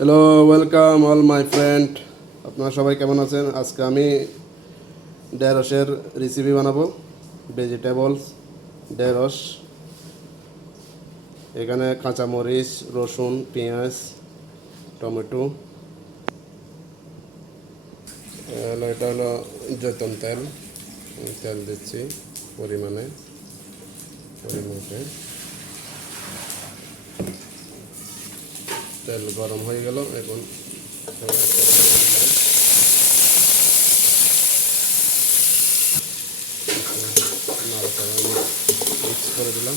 Hello welcome all my friend আপনারা সবাই কেমন আছেন? আজকে আমি ঢেঁড়সের রেসিপি বানাবো। ভেজিটেবলস ঢেঁড়স, এখানে কাঁচামরিচ, রসুন, পেঁয়াজ, টমেটো। হলো এটা হলো জৈতন তেল। তেল দিচ্ছি পরিমাণে পরিমাণে। তেল গরম হয়ে গেল, এখন মিক্স করে দিলাম।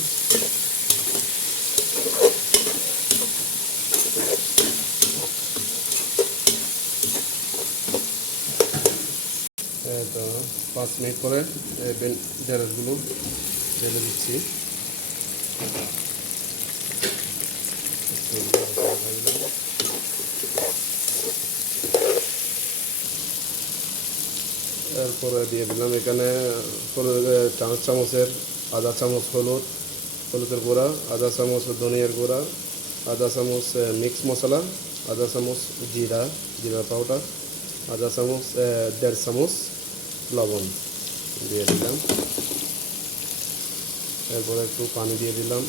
তো পাঁচ মিনিট পরে ঢেঁড়সগুলো ঢেলে দিচ্ছি। এরপরে দিয়ে দিলাম এখানে চার চামচের আধা চামচ হলুদ, হলুদের গুঁড়া আধা চামচ ধনিয়ার গুঁড়া আধা চামচ মিক্স মশলা আধা চামচ জিরা জিরা পাউডার আধা চামচ দেড় চামচ লবণ দিয়ে দিলাম। এরপরে একটু পানি দিয়ে দিলাম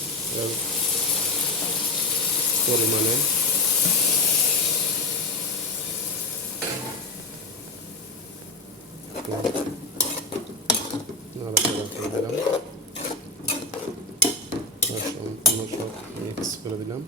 একটু নাড়াচাড়া করে দিলাম সম্পূর্ণ সব মিক্স করে দিলাম